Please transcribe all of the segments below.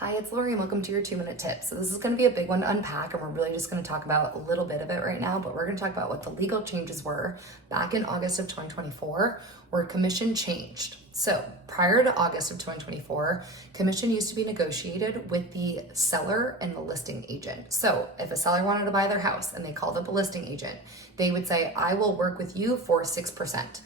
Hi, it's Lori and welcome to your 2-minute tip. So this is going to be a big one to unpack and we're really just going to talk about a little bit of it right now, but we're going to talk about what the legal changes were back in August of 2024 where commission changed. So prior to August of 2024, commission used to be negotiated with the seller and the listing agent. So if a seller wanted to buy their house and they called up a listing agent, they would say, I will work with you for 6%.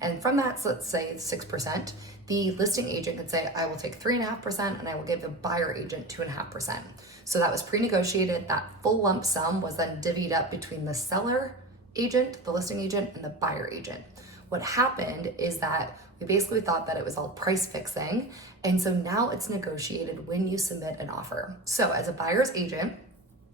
And from that, so let's say 6%, the listing agent could say, I will take 3.5% and I will give the buyer agent 2.5%. So that was pre-negotiated. That full lump sum was then divvied up between the seller agent, the listing agent, and the buyer agent. What happened is that we basically thought that it was all price fixing. And so now it's negotiated when you submit an offer. So as a buyer's agent,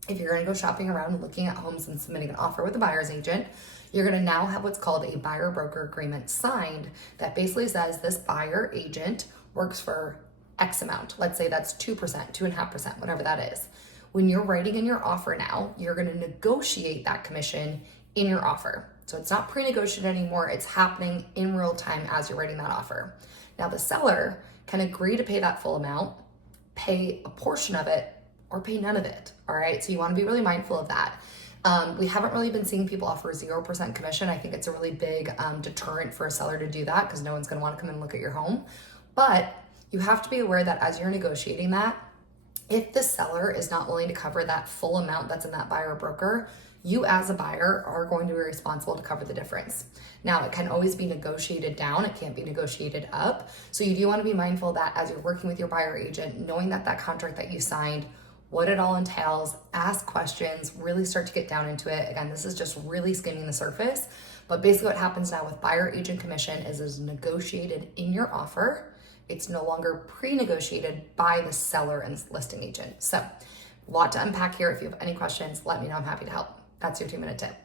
if you're going to go shopping around and looking at homes and submitting an offer with a buyer's agent, you're going to now have what's called a buyer broker agreement signed that basically says this buyer agent works for X amount. Let's say that's 2%, 2.5%, whatever that is. When you're writing in your offer now, you're going to negotiate that commission in your offer. So it's not pre-negotiated anymore. It's happening in real time as you're writing that offer. Now the seller can agree to pay that full amount, pay a portion of it, or pay none of it. All right. So you want to be really mindful of that. We haven't really been seeing people offer 0% commission. I think it's a really big deterrent for a seller to do that because no one's going to want to come and look at your home. But you have to be aware that as you're negotiating that, if the seller is not willing to cover that full amount that's in that buyer or broker, you as a buyer are going to be responsible to cover the difference. Now, it can always be negotiated down. It can't be negotiated up. So you do want to be mindful that as you're working with your buyer agent, knowing that that contract that you signed, what it all entails, ask questions, really start to get down into it. Again, this is just really skimming the surface, but basically what happens now with buyer agent commission is negotiated in your offer. It's no longer pre-negotiated by the seller and listing agent. So a lot to unpack here. If you have any questions, let me know. I'm happy to help. That's your 2-minute tip.